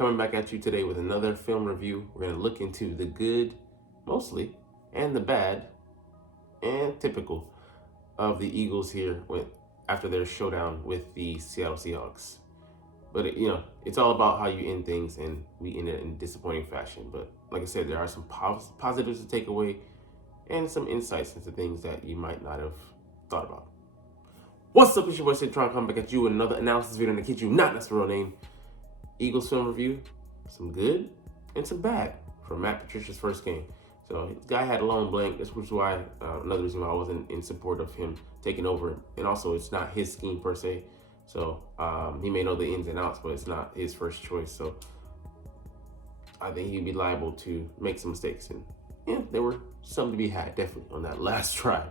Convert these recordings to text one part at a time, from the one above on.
Coming back at you today with another film review. We're going to look into the good, mostly, and the bad, and typical of the Eagles here after their showdown with the Seattle Seahawks. But it's all about how you end things, and we end it in disappointing fashion. But like I said, there are some positives to take away, and some insights into things that you might not have thought about. What's up, it's your boy Sid, trying to come back at you with another analysis video, and to kid you not, that's the real name. Eagles film review, some good and some bad from Matt Patricia's first game. So this guy had a long blank. This was why another reason why I wasn't in support of him taking over. And also, it's not his scheme per se. So he may know the ins and outs, but it's not his first choice. So I think he'd be liable to make some mistakes. And yeah, there were some to be had, definitely, on that last try,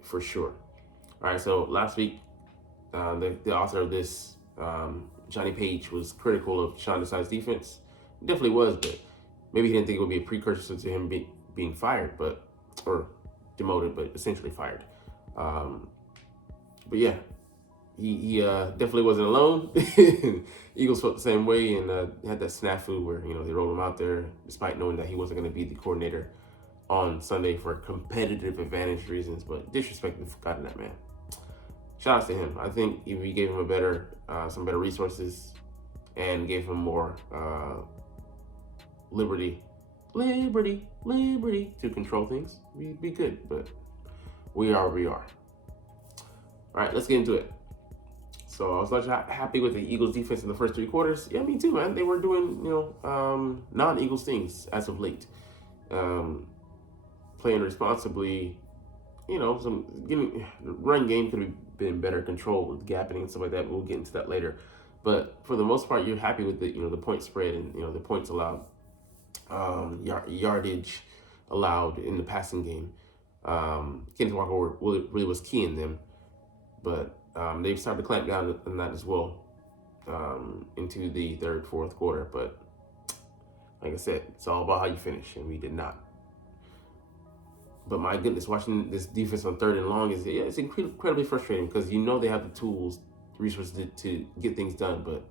for sure. All right, so last week, the author of this, Johnny Page, was critical of Sean Desai's defense. It definitely was, but maybe he didn't think it would be a precursor to him being fired, or demoted, but essentially fired. But yeah, he definitely wasn't alone. Eagles felt the same way, and had that snafu where they rolled him out there despite knowing that he wasn't going to be the coordinator on Sunday for competitive advantage reasons. But disrespect the fuck out of that man. Shout out to him. I think if we gave him some better resources and gave him more liberty to control things, we'd be good. But we are where we are. All right, let's get into it. So I was much happy with the Eagles defense in the first three quarters. Yeah, me too, man. They were doing non-Eagles things as of late, playing responsibly. The run game could have been better controlled with gapping and stuff like that. We'll get into that later. But for the most part, you're happy with the point spread and the points allowed, yardage allowed in the passing game. Kenneth Walker really was key in them, but they've started to clamp down on that as well into the third, fourth quarter. But like I said, it's all about how you finish, and we did not. But my goodness, watching this defense on third and long it's incredibly frustrating because they have the tools, resources to get things done. But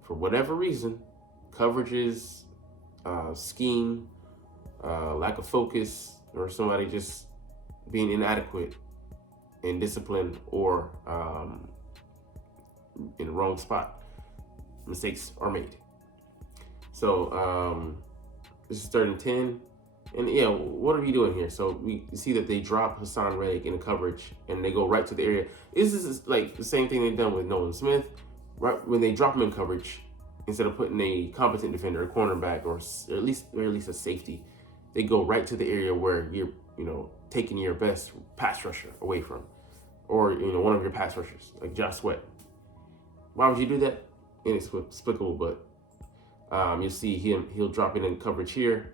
for whatever reason, coverages, scheme, lack of focus, or somebody just being inadequate in discipline or in the wrong spot, mistakes are made. So this is 3rd and 10. And yeah, what are you doing here? So we see that they drop Hassan Reddick in coverage and they go right to the area. This is like the same thing they've done with Nolan Smith. Right when they drop him in coverage, instead of putting a competent defender, a cornerback, or at least a safety, they go right to the area where you're taking your best pass rusher away from, or one of your pass rushers like Josh Sweat. Why would you do that? Inexplicable, but you'll see he'll drop in coverage here.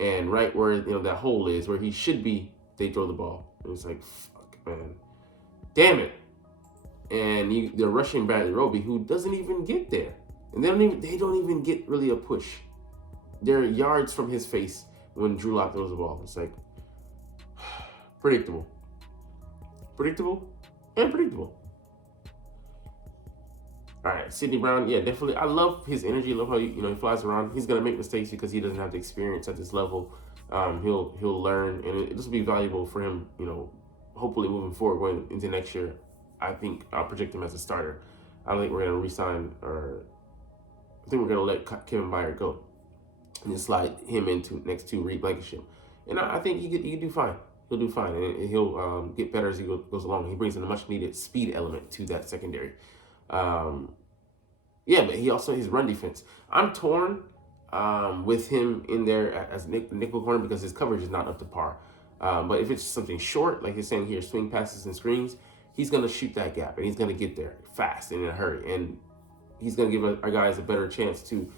And right where that hole is, where he should be, they throw the ball. And it's like, fuck, man, damn it! And they're rushing Bradley Roby, who doesn't even get there, and they don't even get really a push. They're yards from his face when Drew Lock throws the ball. It's like predictable, and predictable. All right, Sidney Brown, yeah, definitely. I love his energy. I love how he flies around. He's gonna make mistakes because he doesn't have the experience at this level. He'll learn, and this will be valuable for him. Hopefully moving forward, going into next year. I think I'll project him as a starter. I don't think we're gonna resign, or I think we're gonna let Kevin Byard go and just slide him into next to Reed Blankenship. And I think he could do fine. He'll do fine, and he'll get better as he goes along. He brings in a much needed speed element to that secondary. But he also his run defense. I'm torn with him in there as nickel corner because his coverage is not up to par. But if it's something short, like he's saying here, swing passes and screens, he's gonna shoot that gap and he's gonna get there fast and in a hurry, and he's gonna give our guys a better chance to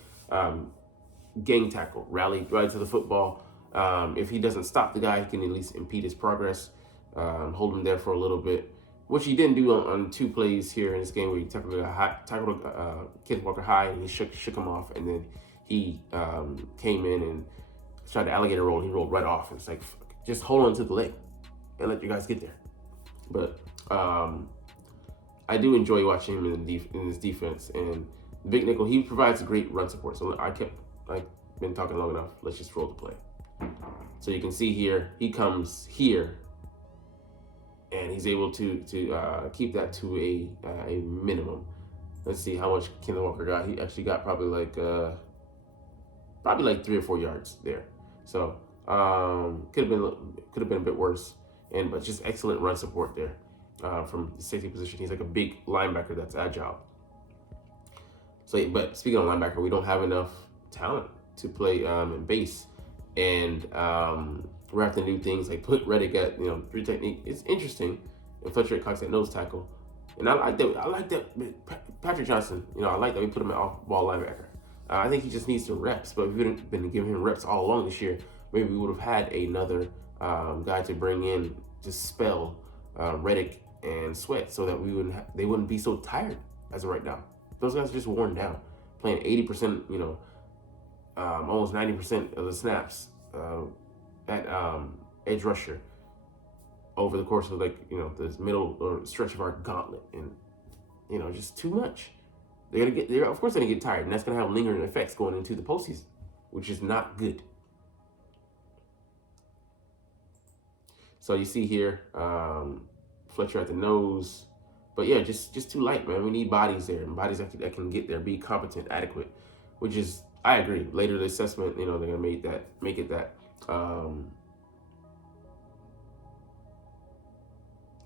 gang tackle, rally right to the football. If he doesn't stop the guy, he can at least impede his progress, hold him there for a little bit. Which he didn't do on 2 plays here in this game, where he tackled Kenneth Walker high and he shook him off, and then he came in and tried to alligator roll. And he rolled right off. And it's like, just hold on to the leg and let you guys get there. But I do enjoy watching him in this defense, and big nickel, he provides great run support. So I've been talking long enough. Let's just roll the play. So you can see here, he comes here, and he's able to keep that to a minimum. Let's see how much Kenneth Walker got. He actually got probably like 3 or 4 yards there. So could have been a bit worse. But just excellent run support there from the safety position. He's like a big linebacker that's agile. So, but speaking of linebacker, we don't have enough talent to play in base, and we're having to do things like put Reddick at 3 technique. It's interesting, and Fletcher Cox at nose tackle, and I like that. Patrick Johnson, I like that we put him at off ball linebacker. I think he just needs some reps. But if we hadn't been giving him reps all along this year, maybe we would have had another guy to bring in to spell Reddick and Sweat, so that they wouldn't be so tired as of right now. Those guys are just worn down, playing 80%, almost 90% of the snaps at edge rusher over the course of this middle or stretch of our gauntlet, and just too much. They're of course gonna get tired, and that's gonna have lingering effects going into the postseason, which is not good. So you see here, Fletcher at the nose. But yeah, just too light, man. We need bodies there, and bodies that can get there, be competent, adequate. Which is, I agree. Later the assessment, they're gonna make it that.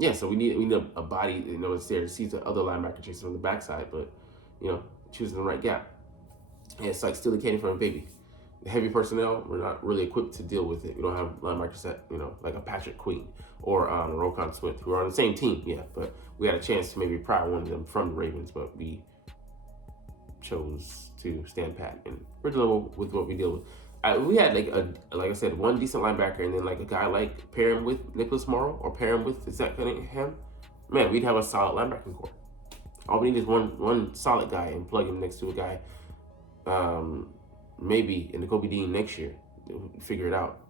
Yeah, so we need a body, it's there to see the other linebacker chasing from the backside, but choosing the right gap. And it's like still a candy from a baby. The heavy personnel, we're not really equipped to deal with it. We don't have linebackers that, like a Patrick Queen or Roquan Smith, who are on the same team, yeah, but we had a chance to maybe pry one of them from the Ravens, but we chose to stand pat, and we're dealing with what we deal with. We had like I said, one decent linebacker, and then like a guy like pair him with Nicholas Morrow or pair him with Zach Cunningham. Man, we'd have a solid linebacking core. All we need is one solid guy and plug him next to a guy. Maybe in the Kobe Dean next year, we'll figure it out,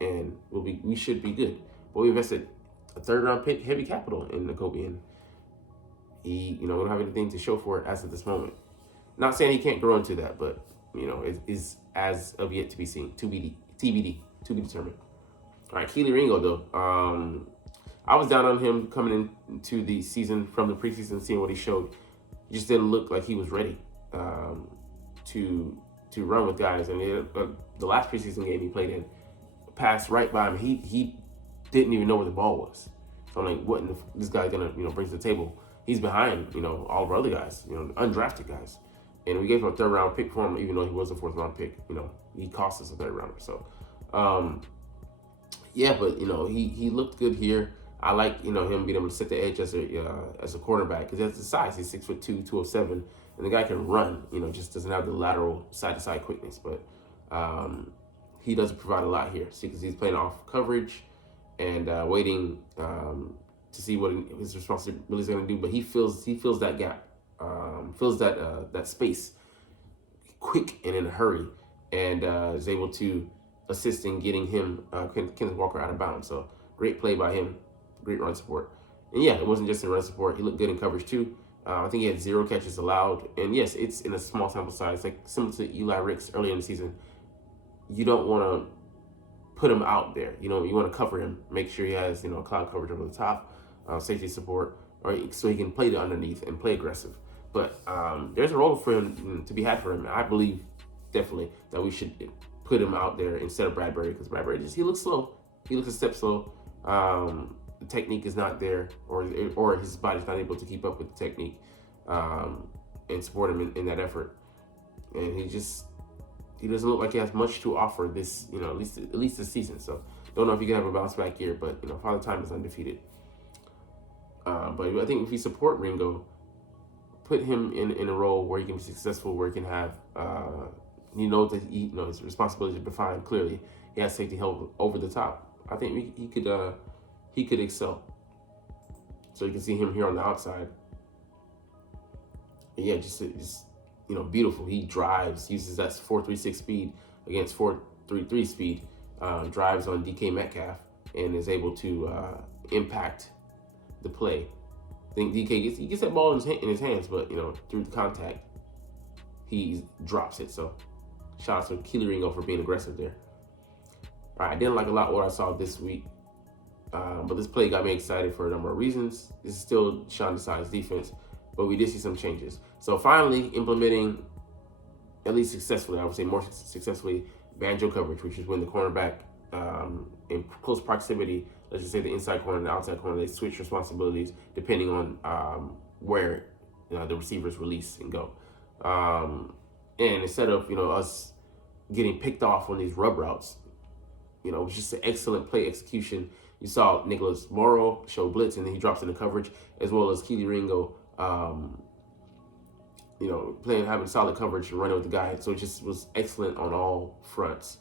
and we should be good. But we invested a 3rd round pick, heavy capital in the Kobe, and he, we don't have anything to show for it as of this moment. Not saying he can't grow into that, but it is as of yet to be seen, TBD, to be determined. All right, Keely Ringo though, I was down on him coming into the season from the preseason, seeing what he showed. He just didn't look like he was ready to run with guys. And the last preseason game he played in, passed right by him. He didn't even know where the ball was. So I'm like, what this guy gonna bring to the table? He's behind all of our other guys, undrafted guys. And we gave him a 3rd round pick for him, even though he was a 4th round pick. He cost us a 3rd rounder. So yeah, but he looked good here. I like him being able to set the edge as a cornerback, because that's the size. He's 6'2", 207, and the guy can run. Just doesn't have the lateral side-to-side quickness, but he does provide a lot here. See, because he's playing off coverage and waiting to see what his responsibility is going to do. But he fills that gap, fills that space quick and in a hurry, and is able to assist in getting him Kenneth Walker out of bounds. So great play by him. Great run support. And yeah, it wasn't just in run support. He looked good in coverage too. I think he had 0 catches allowed. And yes, it's in a small sample size, like similar to Eli Ricks early in the season. You don't want to put him out there. You want to cover him, make sure he has cloud coverage over the top, safety support, or so he can play the underneath and play aggressive. But there's a role for him to be had for him. I believe definitely that we should put him out there instead of Bradbury, because Bradbury he looks slow. He looks a step slow. The technique is not there, or his body's not able to keep up with the technique and support him in that effort. And he doesn't look like he has much to offer this, at least this season. So don't know if he can have a bounce back year, but Father Time is undefeated. But I think if we support Ringo, put him in a role where he can be successful, where he can have he knows that his responsibility is defined clearly. He has safety help over the top. I think he could excel. So you can see him here on the outside. And yeah, just beautiful. He drives, uses that 4.36 speed against 4.33 speed, drives on DK Metcalf, and is able to impact the play. I think DK gets that ball in his hands, but through the contact, he drops it. So shout out to Keely Ringo for being aggressive there. All right, I didn't like a lot what I saw this week, but this play got me excited for a number of reasons. This is still Sean Desai's defense, but we did see some changes. So finally implementing, at least successfully, I would say more successfully, banjo coverage, which is when the cornerback in close proximity, let's just say the inside corner and the outside corner, they switch responsibilities depending on where the receivers release and go. And instead of us getting picked off on these rub routes, it was just an excellent play execution. You saw Nicholas Morrow show blitz, and then he drops into coverage, as well as Keely Ringo, having solid coverage and running with the guy. So it just was excellent on all fronts.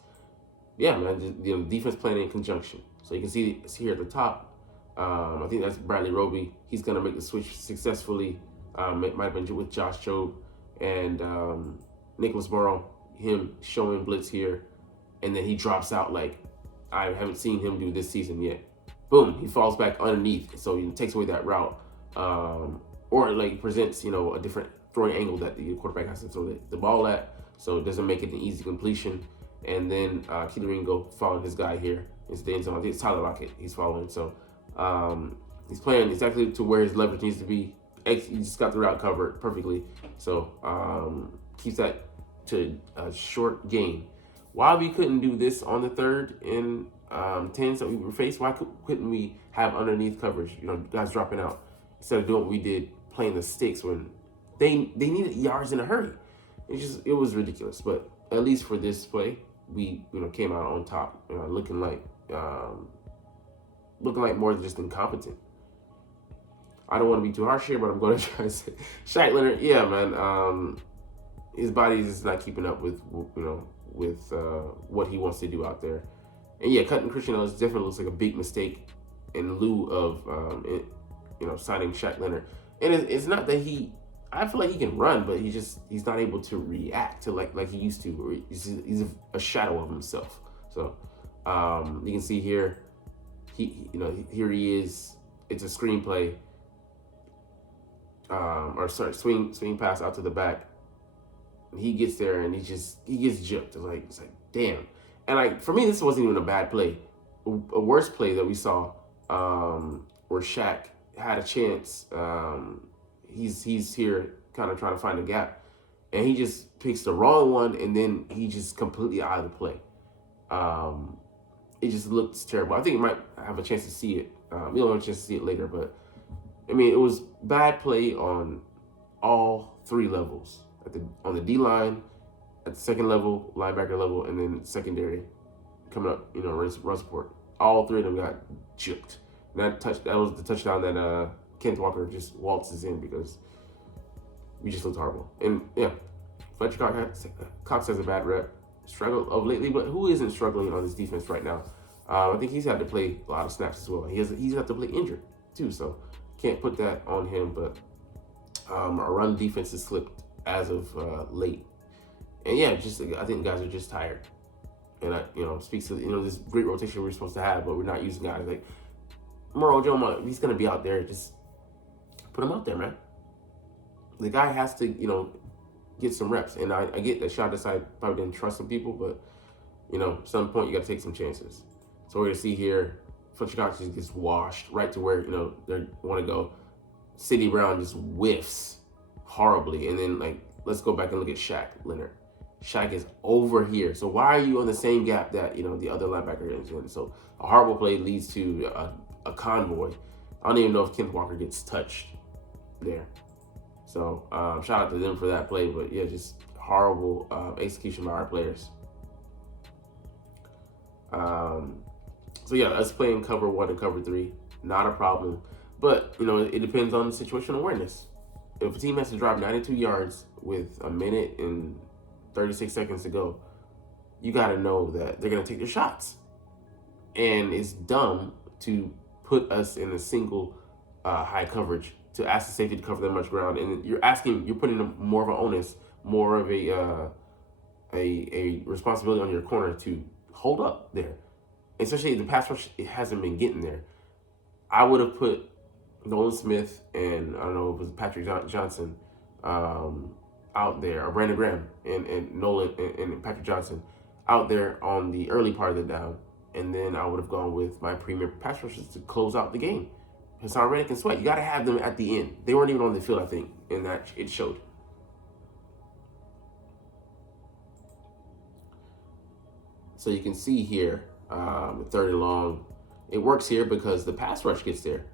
Yeah, man, just, defense playing in conjunction. So you can see here at the top, I think that's Bradley Roby. He's going to make the switch successfully. It might have been with Josh Jobe and Nicholas Morrow, him showing blitz here. And then he drops out like I haven't seen him do this season yet. Boom, he falls back underneath. So he takes away that route. Or like presents, a different throwing angle that the quarterback has to throw the ball at. So it doesn't make it an easy completion. And then Keely Ringo following his guy here. It's the end zone. I think it's Tyler Lockett he's following. So he's playing exactly to where his leverage needs to be. He just got the route covered perfectly. So keeps that to a short gain. Why we couldn't do this on the 3rd and 10s that we were faced? Why couldn't we have underneath coverage? Guys dropping out instead of doing what we did, playing the sticks when they needed yards in a hurry. It was ridiculous. But at least for this play, we came out on top, looking like more than just incompetent. I don't want to be too harsh here, but I'm going to try to say Shaq Leonard. Yeah, man, his body is not keeping up with what he wants to do out there. And yeah, cutting Christian Ellis definitely looks like a big mistake in lieu of signing Shaq Leonard. And it's not that I feel like he can run, but he's not able to react to like he used to. Or he's a shadow of himself. So you can see here, here he is. It's a screenplay, swing pass out to the back. He gets there and he gets gypped. It's like damn. And for me, this wasn't even a bad play. A worse play that we saw, where Shaq had a chance. He's here kind of trying to find a gap, and he just picks the wrong one, and then he just completely out of the play. It just looks terrible. I think you might have a chance to see it. You'll have a chance to see it later, but I mean, it was bad play on all 3 levels. On the D line, at the second level, linebacker level, and then secondary coming up, run support. All 3 of them got gypped. And that was the touchdown that Kenneth Walker just waltzes in because we just looked horrible. And yeah, Fletcher Cox has a bad rep, struggle of lately, but who isn't struggling on this defense right now? I think he's had to play a lot of snaps as well. He's had to play injured too, so can't put that on him. But our run defense has slipped as of late. And yeah, I think guys are just tired. And speaks to this great rotation we're supposed to have, but we're not using guys like Moro Joma. He's gonna be out there. Just put him out there, man. The guy has to get some reps. And I get that Sean Desai probably didn't trust some people, but at some point you got to take some chances. So we're gonna see here, Fletcher Cox just gets washed right to where they want to go. Sidney Brown just whiffs horribly, and then let's go back and look at Shaq Leonard. Shaq is over here. So why are you on the same gap that the other linebacker is in? So a horrible play leads to a convoy. I don't even know if Kenneth Walker gets touched there. So shout out to them for that play, but yeah, just horrible execution by our players. So yeah, us playing cover 1 and cover 3, not a problem. But it depends on the situational awareness. If a team has to drive 92 yards with a minute and 36 seconds to go, you got to know that they're going to take their shots. And it's dumb to put us in a single high coverage to ask the safety to cover that much ground. And you're putting more of an onus, more of a responsibility on your corner to hold up there. Especially the pass rush, it hasn't been getting there. I would have put Nolan Smith and I don't know, it was Patrick Johnson. I out there, or Brandon Graham and Nolan and Patrick Johnson out there on the early part of the down. And then I would have gone with my premier pass rushers to close out the game. Hassan Reddick and Sweat, you got to have them at the end. They weren't even on the field, I think, and that it showed. So you can see here, third and long, it works here because the pass rush gets there.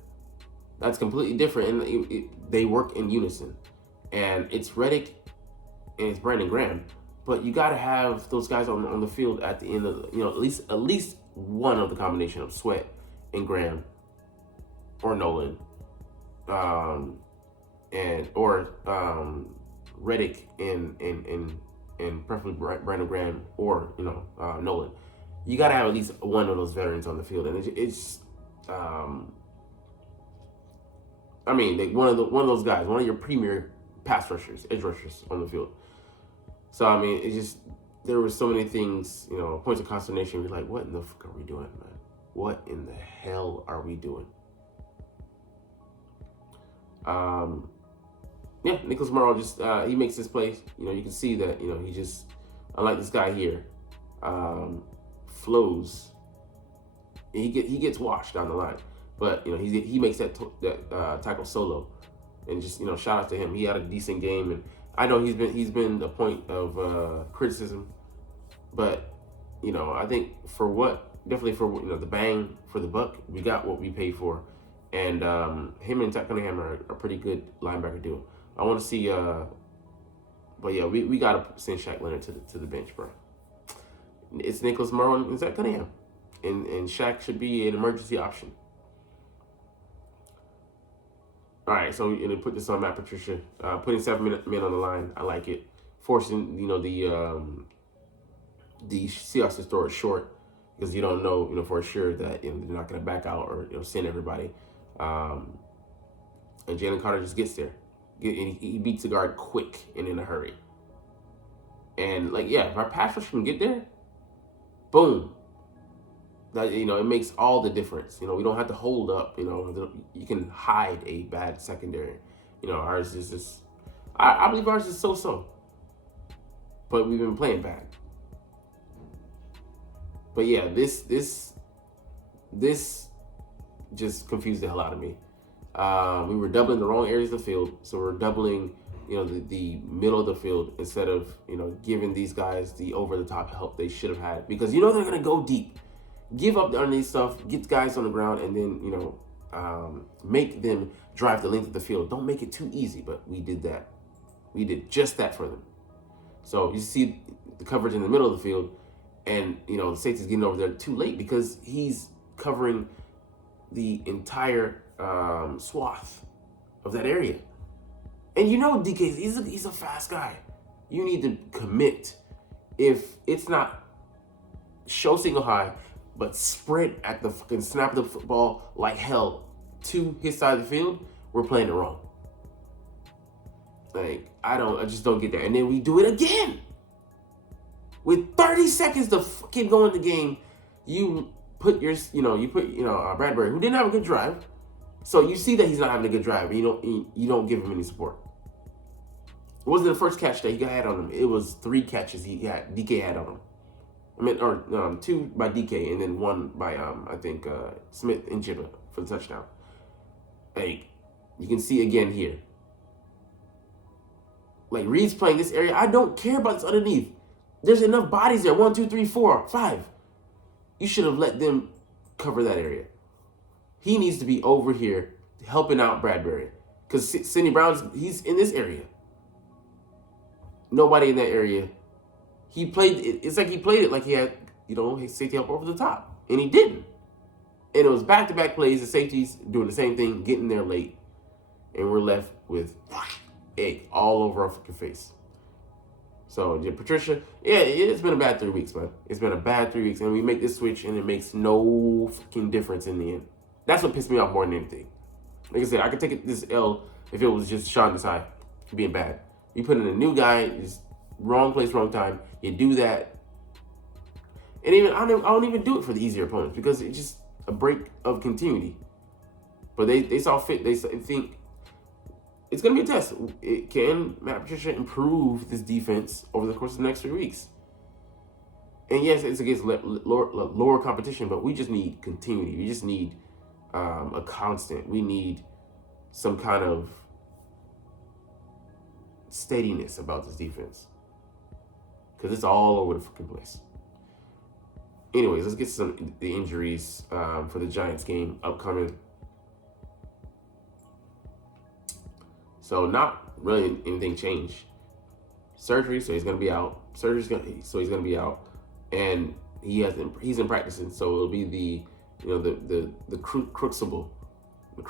That's completely different, and they work in unison. And it's Reddick and it's Brandon Graham, but you got to have those guys on the field at the end of at least one of the combination of Sweat and Graham or Nolan, or Reddick and preferably Brandon Graham or Nolan. You got to have at least one of those veterans on the field, and it's one of those guys, one of your premier pass rushers, edge rushers on the field. So there were so many things, points of consternation. You're like, what in the fuck are we doing, man? What in the hell are we doing? Nicholas Morrow just he makes this play. You can see that he just, unlike this guy here, flows. He gets washed down the line, but he makes that tackle solo, and just shout out to him. He had a decent game, and I know he's been a point of criticism, but I think definitely for the bang for the buck, we got what we paid for. And him and Zach Cunningham are a pretty good linebacker duo. I want to see, but yeah, we got to send Shaq Leonard to the bench, bro. It's Nicholas Morrow and Zach Cunningham. And Shaq should be an emergency option. All right, so we're going to put this on Matt Patricia. Putting 7 men on the line, I like it. Forcing, the Seahawks to throw it short because you don't know, for sure that they're not going to back out or send everybody. And Jalen Carter just gets there. He beats the guard quick and in a hurry. And if our pass rush can get there, boom. That it makes all the difference. We don't have to hold up. You can hide a bad secondary. Ours is just. I believe ours is so. But we've been playing bad. But yeah, this just confused the hell out of me. We were doubling the wrong areas of the field, so we're doubling, the middle of the field instead of, giving these guys the over-the-top help they should have had. Because they're going to go deep. Give up the underneath stuff, get guys on the ground, and then, make them drive the length of the field. Don't make it too easy, but we did that. We did just that for them. So you see the coverage in the middle of the field, and, the safety's getting over there too late because he's covering the entire swath of that area. And DK, he's a fast guy. You need to commit. If it's not show single high, but sprint at the fucking snap of the football like hell to his side of the field, we're playing it wrong. I just don't get that. And then we do it again. With 30 seconds to fucking go in the game, you put Bradbury, who didn't have a good drive. So you see that he's not having a good drive, and you don't give him any support. It wasn't the first catch that he had on him. It was 3 catches DK had on him. Or 2 by DK and then 1 by I think Smith and Jibba for the touchdown. You can see again here. Reed's playing this area. I don't care about this underneath. There's enough bodies there. 1, 2, 3, 4, 5. You should have let them cover that area. He needs to be over here helping out Bradbury. Because Sidney he's in this area. Nobody in that area. It's like he played it like he had, safety help over the top. And he didn't. And it was back-to-back plays. The safeties doing the same thing, getting there late. And we're left with egg all over our fucking face. So, Patricia, it's been a bad 3 weeks, man. It's been a bad 3 weeks. And we make this switch, and it makes no fucking difference in the end. That's what pissed me off more than anything. Like I said, I could take this L if it was just Sean Desai being bad. You put in a new guy, just wrong place, wrong time. You do that. And I don't even do it for the easier opponents because it's just a break of continuity. But they saw fit. They think it's going to be a test. Can Matt Patricia improve this defense over the course of the next 3 weeks? And yes, it's against lower competition, but we just need continuity. We just need a constant. We need some kind of steadiness about this defense, because it's all over the fucking place. Anyways, let's get to the injuries for the Giants game upcoming. So not really anything changed. Surgery, so he's gonna be out. So he's gonna be out, and he's in practicing. So it'll be the crucible, the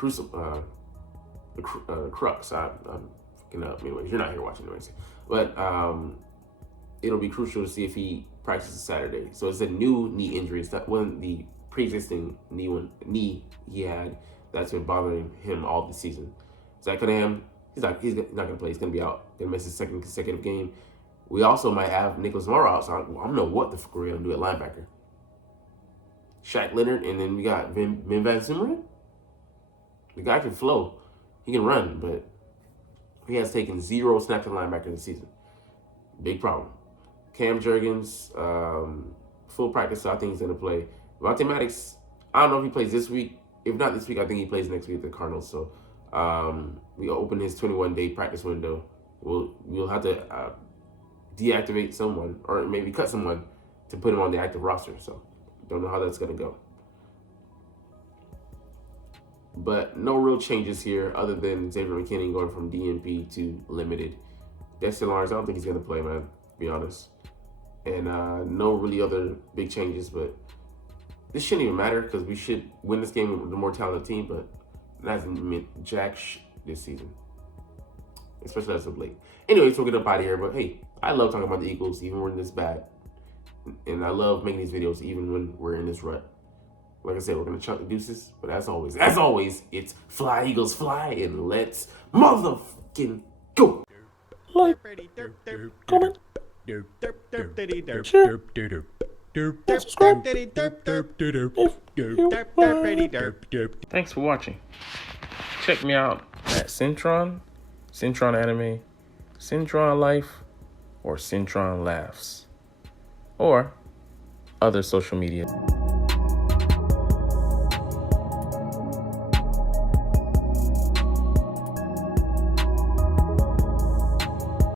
crux. I'm fucking up. Anyways, you're not here watching anyways, but it'll be crucial to see if he practices Saturday. So it's a new knee injury. It's not one the pre-existing knee he had that's been bothering him all the season. Zach Cunningham, he's not gonna play. He's gonna be out. Gonna miss his second consecutive game. We also might have Nicholas Morrow out. So I don't know what the fuck we're gonna do at linebacker. Shaq Leonard, and then we got Vin Van Simmeren. The guy can flow. He can run, but he has taken 0 snaps at linebacker this season. Big problem. Cam Jurgens, full practice, so I think he's going to play. Vontae Maddox, I don't know if he plays this week. If not this week, I think he plays next week at the Cardinals. So we open his 21-day practice window. We'll have to deactivate someone or maybe cut someone to put him on the active roster. So don't know how that's going to go. But no real changes here other than Xavier McKinney going from DNP to limited. Dexter Lawrence, I don't think he's going to play, man, to be honest. And no really other big changes, but this shouldn't even matter because we should win this game with the more talented team, but that hasn't meant jack this season, especially as of late. Anyways, we'll get up out of here, but hey, I love talking about the Eagles even when it's bad. And I love making these videos even when we're in this rut. Like I said, we're going to chunk the deuces, but as always, it's fly, Eagles, fly, and let's motherfucking go. Like, comment, share, subscribe if you Thanks for watching. Check me out at Centron Anime, Centron Life, or Centron Laughs, or other social media.